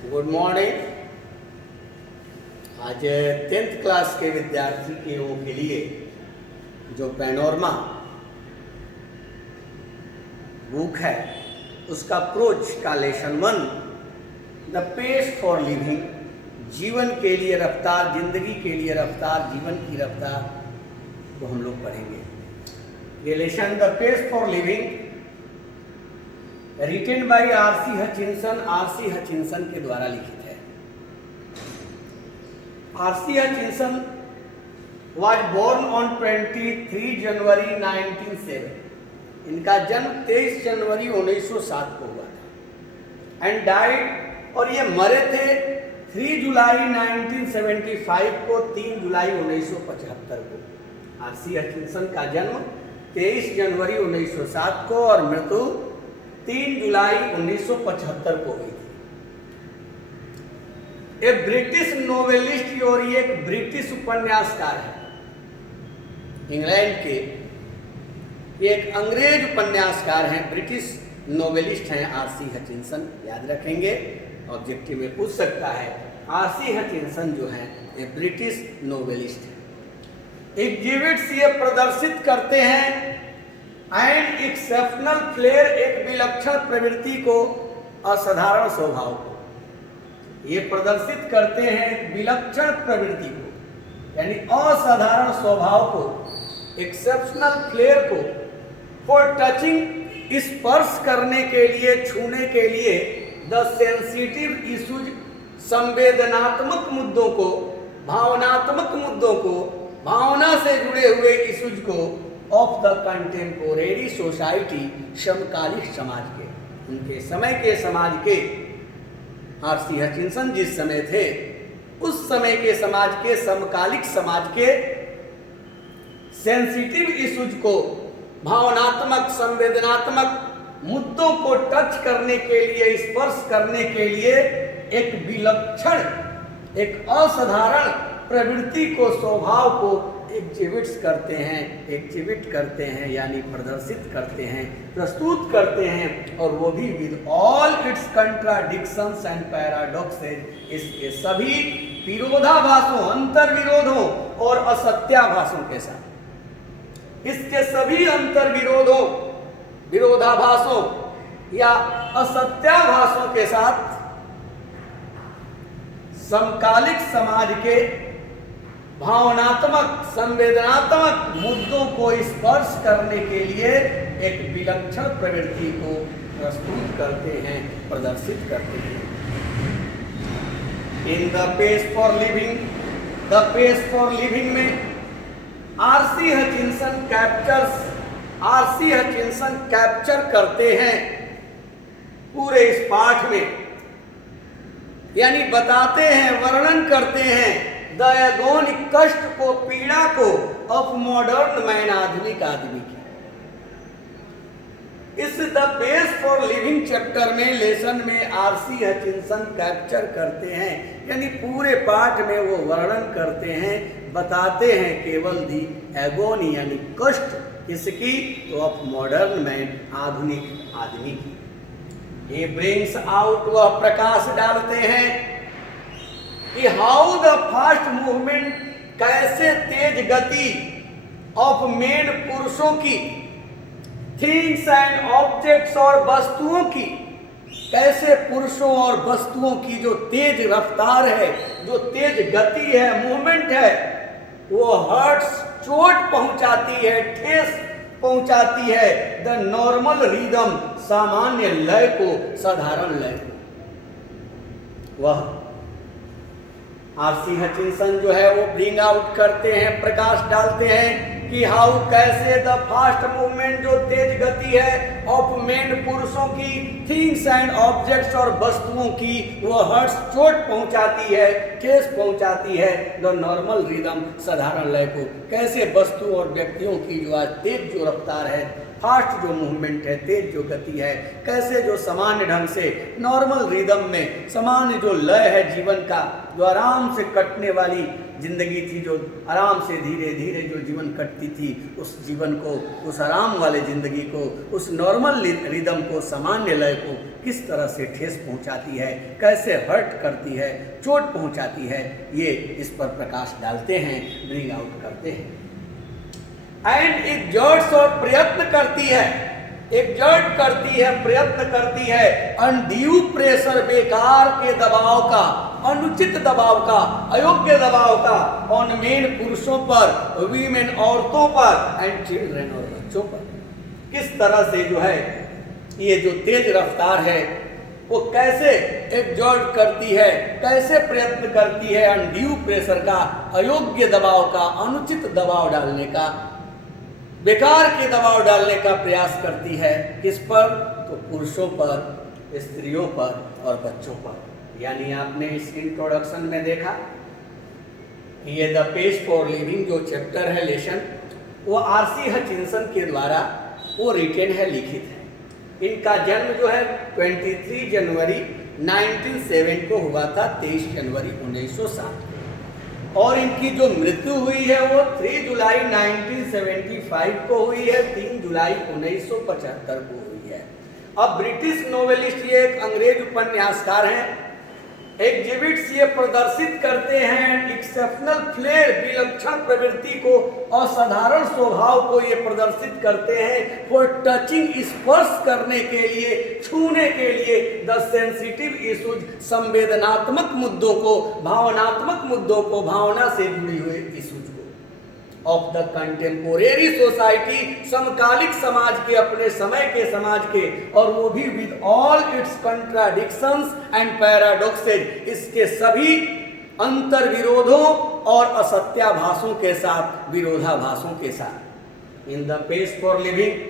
Good morning. आज 10th class के विद्यार्थियों के लिए जो पैनोरमा बुक है उसका अप्रोच का lesson 1 the pace for living, जीवन के लिए रफ्तार, जिंदगी के लिए रफ्तार, जीवन की रफ्तार को हम लोग पढ़ेंगे। ये lesson the pace for living written by R C. Hutchinson, R C. Hutchinson के द्वारा लिखित है। R C. Hutchinson was born on 23 January 1907। इनका जन्म 23 जनवरी 1907 को हुआ था एंड डाइड, और ये मरे थे 3 जुलाई 1975 को, 3 जुलाई 1975 को। आर.सी. हचिंसन का जन्म 23 जनवरी 1907 को और मृत्यु 3 जुलाई 1975 को हुई थी। एक ब्रिटिश नोवेलिस्ट और ये एक ब्रिटिश उपन्यासकार है इंग्लैंड के। ये एक अंग्रेज उपन्यासकार हैं, ब्रिटिश नोवेलिस्ट हैं आर.सी. हचिंसन। याद रखेंगे, ऑब्जेक्टिव में पूछ सकता है। आर.सी. हचिंसन जो है ये ब्रिटिश नोवेलिस्ट है। एग्जिबिट्स ये प्रदर्शित करते हैं एंड एक्सेप्शनल फ्लेयर, एक विलक्षण प्रवृत्ति को, असाधारण स्वभाव को। ये प्रदर्शित करते हैं विलक्षण प्रवृत्ति को यानी असाधारण स्वभाव को, एक्सेप्शनल फ्लेयर को, फॉर टचिंग, स्पर्श करने के लिए, छूने के लिए, द सेंसिटिव इश्यूज, संवेदनात्मक मुद्दों को, भावनात्मक मुद्दों को, भावना से जुड़े हुए इश्यूज को, ऑफ द कंटेम्पोरेरी सोसाइटी, समकालिक समाज के, उनके समय के समाज के। आर.सी. हचिंसन जिस समय थे उस समय के समाज के, समकालिक समाज के सेंसिटिव इश्यूज को, भावनात्मक, संवेदनात्मक मुद्दों को टच करने के लिए, स्पर्श करने के लिए एक विलक्षण, एक असाधारण प्रवृत्ति को, स्वभाव को एग्जिबिट्स करते हैं यानी प्रदर्शित करते हैं, प्रस्तुत करते हैं, और वो भी with all its contradictions and paradoxes, इसके सभी विरोधाभासों, अंतर विरोधों और असत्याभासों के साथ, इसके सभी अंतर विरोधों, विरोधाभासों या असत्याभासों के साथ समकालिक समाज के भावनात्मक, संवेदनात्मक मुद्दों को स्पर्श करने के लिए एक विलक्षण प्रवृत्ति को प्रस्तुत करते हैं, प्रदर्शित करते हैं। In the pace for living, the pace for living में R C. Hutchinson captures, R C. Hutchinson capture करते हैं पूरे इस पाठ में, यानी बताते हैं, वर्णन करते हैं द एगोनी, कष्ट को, पीड़ा को, ऑफ मॉडर्न मैन, आधुनिक आदमी की। इस the pace for living chapter में, लेसन में आर.सी. हचिंसन कैप्चर करते हैं, यानी पूरे पाठ में वो वर्णन करते हैं, बताते हैं केवल दी एगोनी यानी कष्ट, इसकी तो ऑफ मॉडर्न मैन, आधुनिक आदमी की। ये ब्रिंग्स आउट, वह प्रकाश डालते हैं कि हाउ द फास्ट मूवमेंट, कैसे तेज गति, ऑफ मेन, पुरुषों की, थिंग्स एंड ऑब्जेक्ट्स, और वस्तुओं की, कैसे पुरुषों और वस्तुओं की जो तेज रफ्तार है, जो तेज गति है, मूवमेंट है, वो हर्ट्स, चोट पहुंचाती है, ठेस पहुंचाती है, द नॉर्मल रिदम, सामान्य लय को, साधारण लय को। वह आर.सी. हचिंसन जो है वो ब्रिंग आउट करते हैं, प्रकाश डालते हैं कि हाउ, कैसे द फास्ट मूवमेंट, जो तेज गति है, ऑफ मेन, पुरुषों की, थिंग्स एंड ऑब्जेक्ट्स, और वस्तुओं की, वो हर्ट्स, चोट पहुंचाती है, ठेस पहुंचाती है, द नॉर्मल रिदम, साधारण लय को। कैसे वस्तु और व्यक्तियों की जो आज तेज जो रफ्तार है, फास्ट जो मूवमेंट है, तेज जो गति है, कैसे जो सामान्य ढंग से, नॉर्मल रिदम में, सामान्य जो लय है जीवन का, जो आराम से कटने वाली जिंदगी थी, जो आराम से धीरे धीरे जो जीवन कटती थी, उस जीवन को, उस आराम वाले जिंदगी को, उस नॉर्मल रिदम को, सामान्य लय को किस तरह से ठेस पहुंचाती है, कैसे हर्ट करती है, चोट पहुंचाती है, ये इस पर प्रकाश डालते हैं, ब्रिंग आउट करते हैं। एंड एग्जर्ट्स और प्रयत्न करती है, एग्जर्ट करती है, प्रयत्न करती है अनड्यू प्रेशर, बेकार के दबाव का, अनुचित दबाव का, अयोग्य दबाव का, ऑन मेन पुरुषों पर, वीमेन औरतों पर, एंड चिल्ड्रन और बच्चों पर। किस तरह से जो है ये जो तेज रफ्तार है वो कैसे एग्जर्ट करती है, कैसे प्रयत्न करती है अनड्यू प्रेशर का, अयोग्य दबाव का, अनुचित दबाव डालने का, बेकार के दबाव डालने का प्रयास करती है। किस पर? तो पुरुषों पर, स्त्रियों पर और बच्चों पर। यानी आपने इस इंट्रोडक्शन में देखा कि ये द पेज फॉर लिविंग जो चैप्टर है, लेसन, वो आरसी हचिंसन के द्वारा वो रिटेन है, लिखित है। इनका जन्म जो है 23 जनवरी 1907 को हुआ था, 23 जनवरी 1907, और इनकी जो मृत्यु हुई है वो 3 जुलाई 1975 को हुई है, 3 जुलाई 1975 को हुई है। अब ब्रिटिश नोवेलिस्ट, ये एक अंग्रेज उपन्यासकार हैं, एग्जिबिट्स ये प्रदर्शित करते हैं एक्सेप्शनल फ्लेयर, विलक्षण प्रवृत्ति को, असाधारण स्वभाव को ये प्रदर्शित करते हैं फॉर टचिंग, स्पर्श करने के लिए, छूने के लिए, द सेंसिटिव इश्यूज, संवेदनात्मक मुद्दों को, भावनात्मक मुद्दों को, भावना से जुड़ी हुई इश्यूज को, ऑफ द कंटेम्पोरेरी सोसाइटी, समकालिक समाज के, अपने समय के समाज के, और वो भी with all its contradictions and paradoxes, इसके सभी अंतर विरोधों और असत्याभासों के साथ, विरोधाभासों के साथ। In the page for living,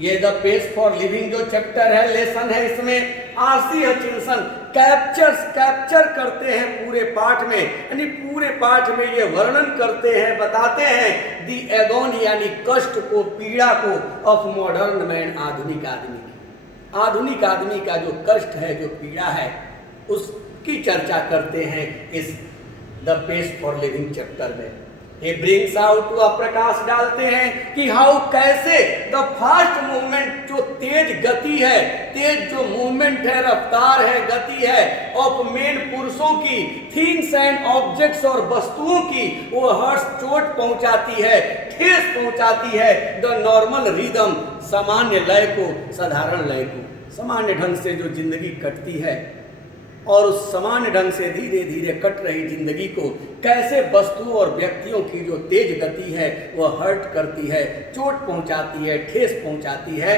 ये द पेज फॉर लिविंग जो चैप्टर है, लेसन है, इसमें आरसी हचिंसन कैप्चर करते हैं पूरे पाठ में, यानी पूरे पाठ में ये वर्णन करते हैं, बताते हैं दी एगोनी यानी कष्ट को, पीड़ा को, ऑफ मॉडर्न मैन, आधुनिक आदमी की, आधुनिक आदमी का जो कष्ट है, जो पीड़ा है, उसकी चर्चा करते हैं इस the page for living chapter में। ये ब्रिंग्स आउट, वह प्रकाश डालते हैं कि हाउ, कैसे द फास्ट मूवमेंट, जो तेज गति है, तेज जो मूवमेंट है, रफ्तार है, गति है, ऑफ मेन पुरुषों की, थिंग्स एंड ऑब्जेक्ट्स और वस्तुओं की, वो हर्ष, चोट पहुंचाती है, ठेस पहुंचाती है, द नॉर्मल रिदम, सामान्य लय को, साधारण लय को, सामान्य ढंग से जो जिंदगी कटती है, और उस सामान्य ढंग से धीरे धीरे कट रही जिंदगी को कैसे वस्तुओं और व्यक्तियों की जो तेज गति है वह हर्ट करती है, चोट पहुंचाती है, ठेस पहुंचाती है,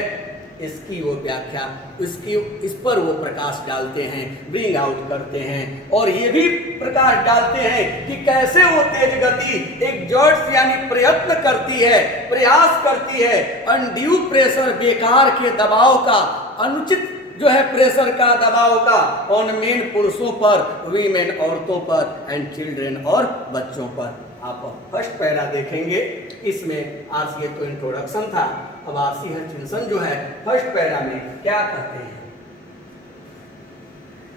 इसकी वो व्याख्या, इस पर वो प्रकाश डालते हैं, ब्रिंग आउट करते हैं, और ये भी प्रकाश डालते हैं कि कैसे वो तेज गति एग्जर्ट्स यानी प्रयत्न करती है, प्रयास करती है, अनड्यू प्रेशर, बेकार के दबाव का, अनुचित जो है प्रेशर का, दबाव का, ऑन मेन पुरुषों पर, वीमेन औरतों पर, एंड चिल्ड्रन और बच्चों पर। आप फर्स्ट पैरा देखेंगे, इसमें आज ये तो इंट्रोडक्शन था, अब आरसी हचिंसन जो है फर्स्ट पैरा में क्या कहते हैं?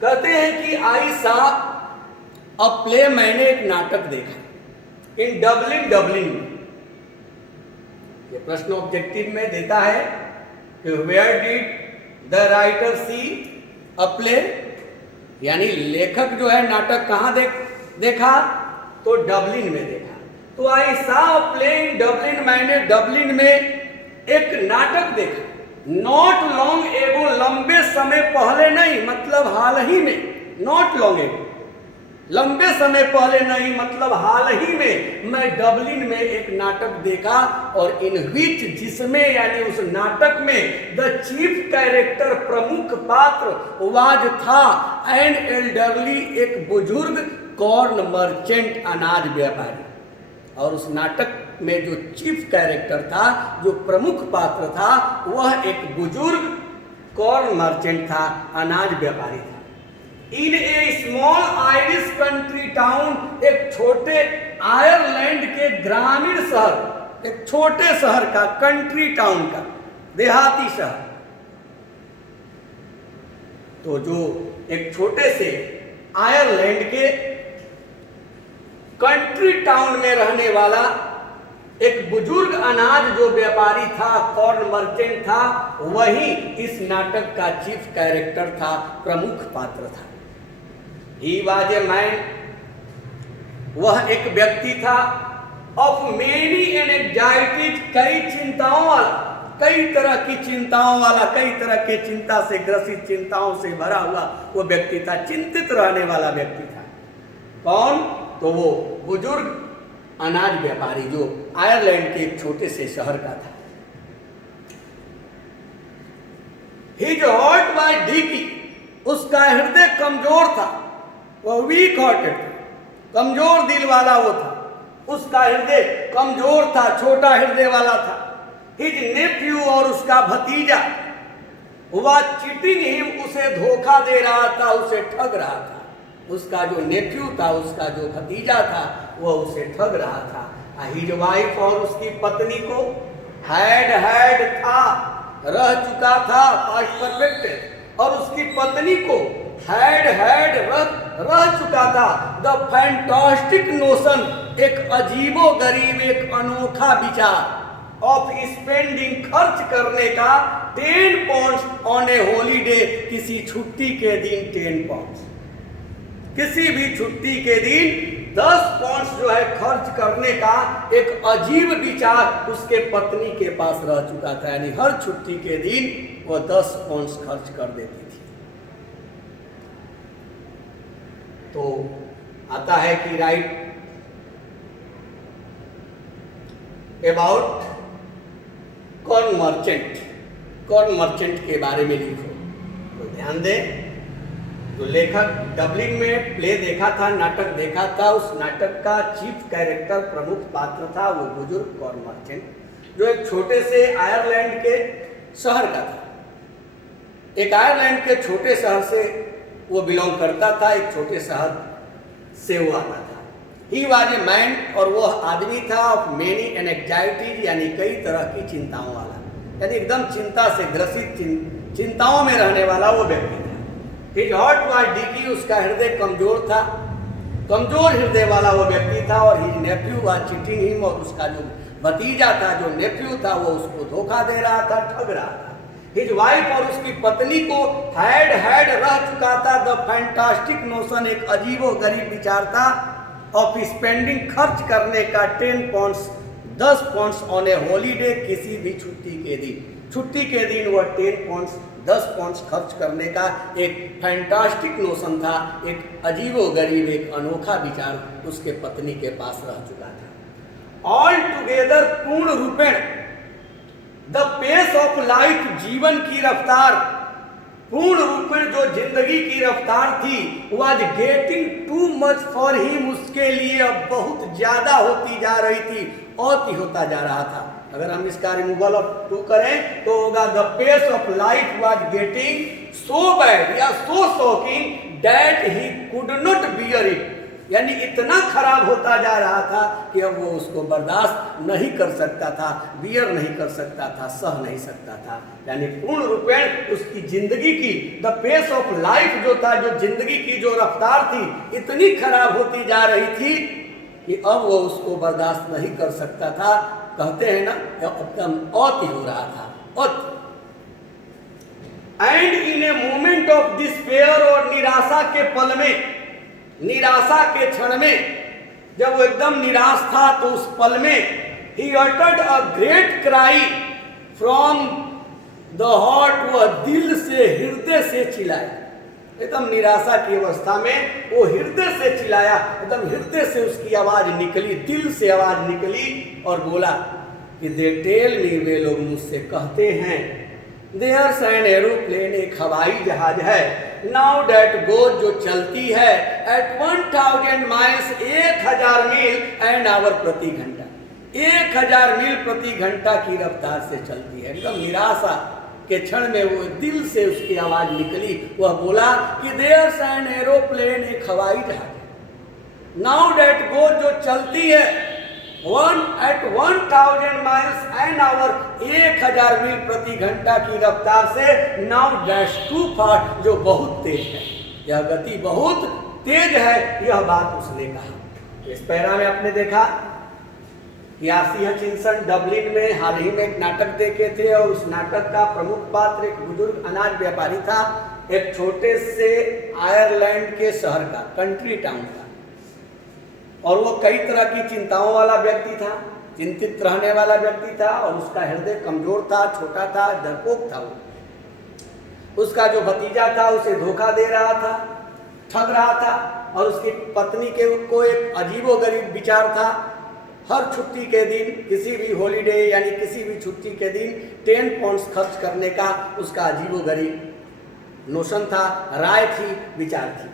कहते हैं कि आई सा अ प्ले, मैंने एक नाटक देखा इन डबलिन। ये प्रश्न ऑब्जेक्टिव में देता है कि where did the writer see a play, यानी लेखक जो है नाटक कहां देखा? तो डबलिन में देखा। तो आई सा अ प्ले इन डबलिन, मैंने डबलिन में एक नाटक देखा। नॉट लॉन्ग एगो, लंबे समय पहले नहीं, मतलब हाल ही में, नॉट लॉन्ग एगो, लंबे समय पहले नहीं, मतलब हाल ही में मैं डबलिन में एक नाटक देखा, और इन विच, जिसमें यानी उस नाटक में द चीफ कैरेक्टर, प्रमुख पात्र वाज था, एंड एल्डरली, एक बुजुर्ग, कॉर्न मर्चेंट, अनाज व्यापारी। और उस नाटक में जो चीफ कैरेक्टर था, जो प्रमुख पात्र था, वह एक बुजुर्ग कॉर्न मर्चेंट था, अनाज व्यापारी था। इन ए स्मॉल आयरिश कंट्री टाउन, एक छोटे आयरलैंड के ग्रामीण शहर, एक छोटे शहर का, कंट्री टाउन का, देहाती शहर। तो जो एक छोटे से आयरलैंड के कंट्री टाउन में रहने वाला एक बुजुर्ग अनाज जो व्यापारी था, कॉर्न मर्चेंट था, वही इस नाटक का चीफ कैरेक्टर था, प्रमुख पात्र था। ही वाज ए मैन, वह एक व्यक्ति था, ऑफ मेनी एंजाइटीज, कई चिंताओं वाला, कई तरह की चिंताओं वाला, कई तरह के चिंता से ग्रसित, चिंताओं से भरा हुआ वो व्यक्ति था, चिंतित रहने वाला व्यक्ति था। कौन? तो वो बुजुर्ग अनाज व्यापारी जो आयरलैंड के एक छोटे से शहर का था। हिज हार्ट वाज वीक, उसका हृदय कमजोर था, वह वीक हार्टेड था, कमजोर दिल वाला वो था, उसका हृदय कमजोर था, छोटा हृदय वाला था। हिज नेफ्यू, और उसका भतीजा, वह चीटिंग हिम, उसे धोखा दे रहा था, उसे ठग रहा था। उसका जो नेफ्यू था, उसका जो भतीजा था, वह उसे ठग रहा था। हिज वाइफ, और उसकी पत्नी को हैड था, रह चुका था, पास्ट परफेक्ट, और उसकी पत्नी को हैड रह चुका था। द फैंटास्टिक नोशन, एक अजीबो गरीब, एक अनोखा विचार, ऑफ स्पेंडिंग, खर्च करने का 10 पाउंड्स ऑन ए हॉलीडे, किसी छुट्टी के दिन 10 पाउंड्स, किसी भी छुट्टी के दिन 10 पाउंड्स जो है खर्च करने का एक अजीब विचार उसके पत्नी के पास रह चुका था। यानी हर छुट्टी के दिन वह 10 पाउंड्स खर्च कर देती थी। तो आता है कि right about corn merchant, corn merchant के बारे में लिखो। तो ध्यान दें, जो लेखक डबलिन में प्ले देखा था, नाटक देखा था, उस नाटक का चीफ कैरेक्टर, प्रमुख पात्र था वो बुजुर्ग कॉर्न मर्चेंट, जो एक छोटे से आयरलैंड के शहर का था। एक आयरलैंड के छोटे शहर से वो बिलोंग करता था, एक छोटे शहर से वो आता था। ही वाज ए मैन, और वह आदमी था ऑफ मेनी एंजाइटीज, यानी कई तरह की चिंताओं वाला, यानी एकदम चिंता से ग्रसित, चिंताओं में रहने वाला वो व्यक्ति था। हिज हार्ट वाज वीक, उसका हृदय कमजोर था, कमजोर हृदय वाला वो व्यक्ति था। और his Neiphiu was cheating him, और उसका जो भतीजा था, जो नेफ्यू था, वो उसको धोखा दे रहा था, ठग रहा था। हिज वाइफ, और उसकी पत्नी को हैड रह चुका था। द फैंटास्टिक नोशन, एक अजीबो गरीब विचार था, ऑफ स्पेंडिंग, खर्च करने का 10 pounds, 10 pounds on A holiday, किसी भी छुट्टी के दिन, छुट्टी के दिन वह 10 पाउंड्स, 10 पाउंड्स खर्च करने का एक फैंटास्टिक नोशन था, एक अजीबो गरीब, एक अनोखा विचार उसके पत्नी के पास रह चुका था। ऑल टुगेदर, पूर्ण रूपेण, द पेस ऑफ लाइफ, जीवन की रफ्तार, पूर्ण रूप में जो जिंदगी की रफ्तार थी, was getting too much for him, उसके लिए अब बहुत ज्यादा होती जा रही थी, अति होता जा रहा था। अगर हम इसका रिमूवल ऑफ टू करें तो होगा the pace of life was getting so bad या so shocking that he could not bear it, यानी इतना खराब होता जा रहा था कि अब वो उसको बर्दाश्त नहीं कर सकता था, बियर नहीं कर सकता था, सह नहीं सकता था। यानी पूर्ण रूपेण उसकी जिंदगी की, द पेस ऑफ लाइफ जो था, जो जिंदगी की जो रफ्तार थी, इतनी खराब होती जा रही थी कि अब वो उसको बर्दाश्त नहीं कर सकता था। कहते हैं ना, एकदम अति हो रहा था, अति। And in a moment of despair, और निराशा के पल में, निराशा के क्षण में, जब वो एकदम निराश था, तो उस पल में he uttered a great cry from the heart, वह दिल से, हृदय से चिल्लाया। एकदम निराशा की अवस्था में वो हृदय से चिल्लाया, एकदम हृदय से उसकी आवाज निकली, दिल से आवाज निकली और बोला कि दे टेल मी, वे लोग मुझसे कहते हैं, देयर्स एन एरोप्लेन, एक हवाई जहाज है, नाउ डैट गोज, जो चलती है, एट 1000 माइल्स, 1000 मील एन आवर, प्रति घंटा, 1000 मील प्रति घंटा की रफ्तार से चलती है। एकदम निराशा के क्षण में वो दिल से उसकी आवाज निकली, वह बोला कि देयर्स एन एरोप्लेन, एक हवाई जहाज, नाउ डैट गोज, जो चलती है, एट 1000 माइल्स एन आवर, 1000 मील प्रति घंटा की रफ्तार से, नाउ डैश टू फास्ट, जो बहुत तेज है, यह गति बहुत तेज है, यह बात उसने कहा। इस पैरा में आपने देखा कि आरसी हचिंसन डबलिन में हाल ही में एक नाटक देखे थे और उस नाटक का प्रमुख पात्र एक बुजुर्ग अनाज व्यापारी था, एक छोटे से आयरलैंड के शहर का, कंट्री टाउन का, और वो कई तरह की चिंताओं वाला व्यक्ति था, चिंतित रहने वाला व्यक्ति था, और उसका हृदय कमजोर था, छोटा था, डरपोक था। वो उसका जो भतीजा था उसे धोखा दे रहा था, ठग रहा था, और उसकी पत्नी के को एक अजीबोगरीब विचार था। हर छुट्टी के दिन, किसी भी हॉलीडे यानी किसी भी छुट्टी के दिन 10 पाउंड्स खर्च करने का उसका अजीबोगरीब नोशन था, राय थी, विचार थी।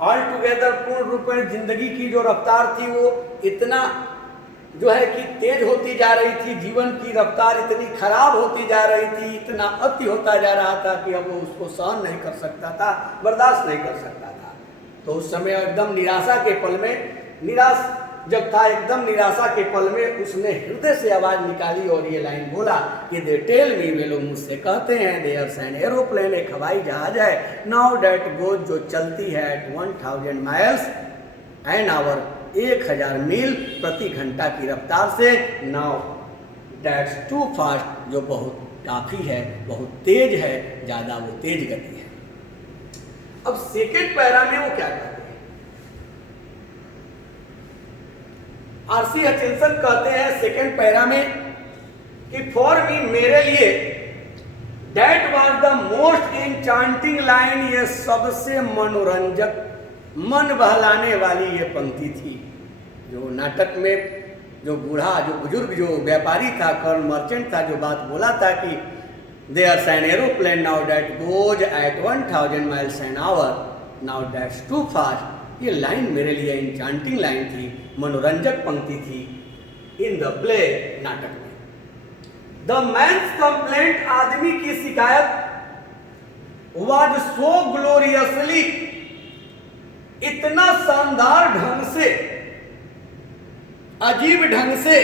ऑल टुगेदर पूर्ण रूप में जिंदगी की जो रफ्तार थी वो इतना जो है कि तेज होती जा रही थी, जीवन की रफ्तार इतनी खराब होती जा रही थी, इतना अति होता जा रहा था कि अब वो उसको सहन नहीं कर सकता था, बर्दाश्त नहीं कर सकता था। तो उस समय एकदम निराशा के पल में, निराश जब था, एकदम निराशा के पल में उसने हृदय से आवाज निकाली और ये लाइन बोला कि दे टेल मी, वे लोग मुझसे कहते हैं, देयर्स एन एरोप्लेन, एक हवाई जहाज है, नाउ डैट गोज, जो चलती है एट 1000 माइल्स एन आवर, 1000 मील प्रति घंटा की रफ्तार से, नाउ डैट्स टू फास्ट, जो बहुत काफी है, बहुत तेज है, ज्यादा वो तेज गति है। अब सेकेंड पैरा में वो क्या कहते हैं, आरसी हचिंसन कहते हैं सेकेंड पैरा में कि फॉर मी, मेरे लिए, that was the most enchanting line, ये सबसे मनोरंजक, मन बहलाने वाली ये पंक्ति थी। जो नाटक में जो बूढ़ा, जो बुजुर्ग, जो व्यापारी था, कर्न मर्चेंट था, जो बात बोला था कि there's an aeroplane now that goes at 1000 miles an hour, now that's too fast, ये लाइन मेरे लिए एन्चांटिंग लाइन थी, मनोरंजक पंक्ति थी इन द प्ले, नाटक में। द मैन्स कंप्लेंट, आदमी की शिकायत, वाज सो ग्लोरियसली, इतना शानदार ढंग से, अजीब ढंग से,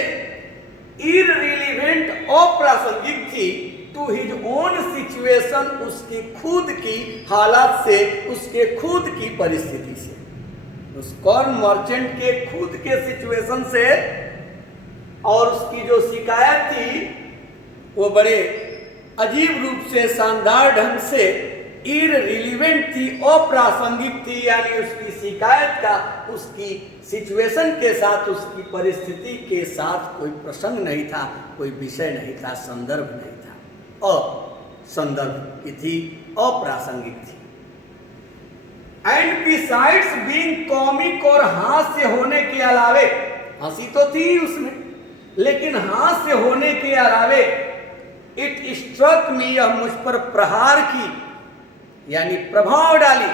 इररिलेवेंट, अप्रासंगिक थी, टू हिज ओन सिचुएशन, उसकी खुद की हालात से, उसके खुद की परिस्थिति से, उस कॉर्न मर्चेंट के खुद के सिचुएशन से, और उसकी जो शिकायत थी वो बड़े अजीब रूप से, शानदार ढंग से, इररिलेवेंट थी, अप्रासंगिक थी, यानी उसकी शिकायत का उसकी सिचुएशन के साथ, उसकी परिस्थिति के साथ कोई प्रसंग नहीं था, कोई विषय नहीं था, संदर्भ नहीं था, संदर्भ की थी, अप्रासंगिक थी। एंड बिसाइड्स बीइंग कॉमिक, और हास्य होने के अलावे, हंसी तो थी उसमें, लेकिन हास्य होने के अलावे, इट स्ट्रक मी, यह मुझ पर प्रहार की, यानी प्रभाव डाली,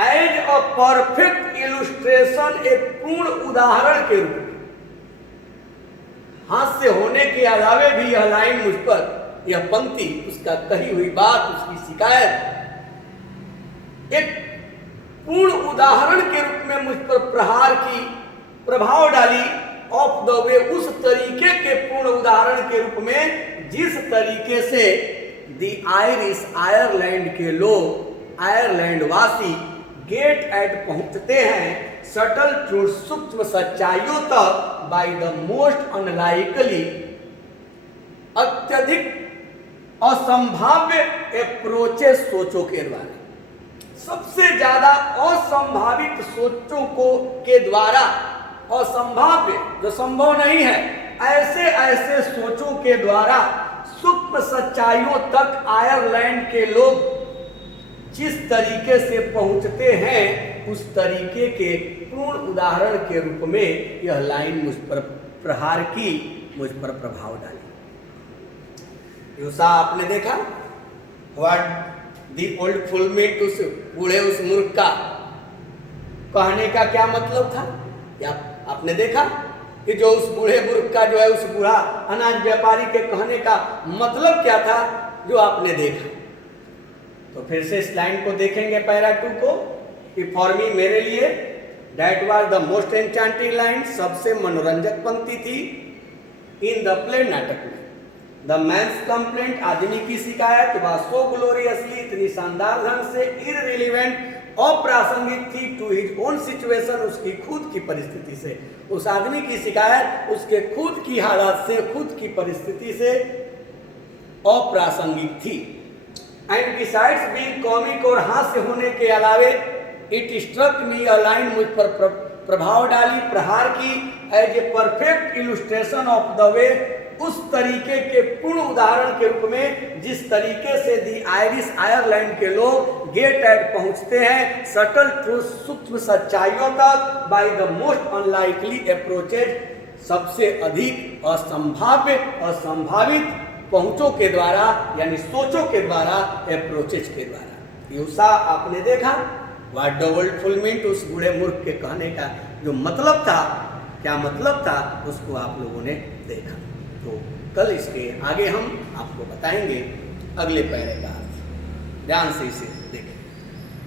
एज अ परफेक्ट इलुस्ट्रेशन, एक पूर्ण उदाहरण के रूप में। हास्य होने के अलावे भी यह लाइन मुझ पर, यह पंक्ति, उसका कही हुई बात, उसकी शिकायत, एक पूर्ण उदाहरण के रूप में मुझ पर प्रहार की, प्रभाव डाली, ऑफ द वे, उस तरीके के पूर्ण उदाहरण के रूप में जिस तरीके से दी आयरिश, आयरलैंड के लोग, आयरलैंड वासी, गेट एट, पहुंचते हैं, सटल ट्रूथ, सूक्ष्म सच्चाइयों तक, बाय द मोस्ट अनलाइकली, अत्यधिक असंभाव्य अप्रोचेस, सोचों के द्वारा, सबसे ज्यादा असंभावित सोचों को के द्वारा, असंभाव्य, जो संभव नहीं है, ऐसे ऐसे सोचों के द्वारा सूक्ष्म सच्चाइयों तक आयरलैंड के लोग जिस तरीके से पहुंचते हैं, उस तरीके के पूर्ण उदाहरण के रूप में यह लाइन मुझ पर प्रहार की, मुझ पर प्रभाव डाली। यूसा आपने देखा, what the old fool meant, उस बूढ़े, उस मूर्ख का कहने का क्या मतलब था, या आपने देखा कि जो उस बूढ़े मूर्ख का, जो है उस बूढ़ा अनाज व्यापारी के कहने का मतलब क्या था, जो आपने देखा। तो फिर से इस लाइन को देखेंगे, पैरा 2 को, कि फॉर मी, मेरे लिए, that was the most enchanting line, सबसे मनोरंजक पंक्ति थी, इन द प्ले, नाटक में। द मैन्स कंप्लेंट, आदमी की शिकायत, वाज सो ग्लोरियसली, इतनी शानदार ढंग से, इररिलेवेंट, अप्रासंगिक थी टू हिज ओन सिचुएशन, उसकी खुद की परिस्थिति से। उस आदमी की शिकायत उसके खुद की हालत से, खुद की परिस्थिति से अप्रासंगिक थी। एंड बिसाइड्स बीइंग कॉमिक, और हास्य होने के अलावे it struck me a line, मुझ पर प्रभाव डाली, प्रहार की, as a perfect illustration of the way, उस तरीके के पूर्ण उदाहरण के रूप में जिस तरीके से दी आयरिश आयरलैंड के लोग गेट एट पहुंचते हैं सटल ट्रूथ, सूक्ष्म सच्चाइयों तक, by the most unlikely approaches, सबसे अधिक असंभाव्य असंभावित पहुंचों के द्वारा, यानी सोचों के द्वारा, अप्रोचेज के द्वारा। ये उत्साह आपने देखा, व्हाट द वर्ल्ड फुलमिंट, उस बूढ़े मूर्ख के कहने का जो मतलब था, क्या मतलब था, उसको आप लोगों ने देखा। तो कल इसके आगे हम आपको बताएंगे अगले पैरे का अर्थ। ध्यान से इसे